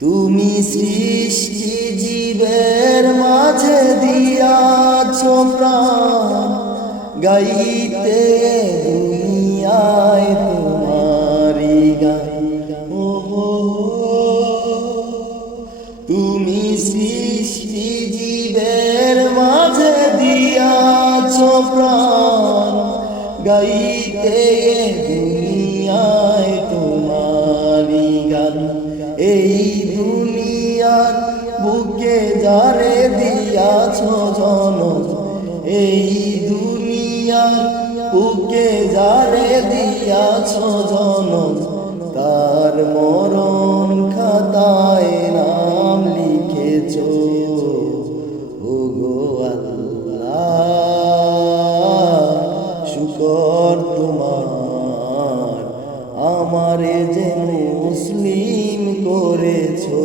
তুমি সৃষ্টি জীবের মাঝে দিয়াছ প্রাণ, গাইতে দুনিয়ায় তোমারি গান। তুমি সৃষ্টি জীবের মাঝে দিয়াছ প্রাণ, গাইতে দুনিয়ায় তোমারি গান। এই দুনিয়ার বুকে যারে দিয়াছ জনম, এই দুনিয়ার বুকে যারে দিয়াছ জনম, তার মরণ খাতায় নাম লিখেছ। ওগো আল্লাহ, শুকর তোমার, আমারে যে মুসলিম করেছো।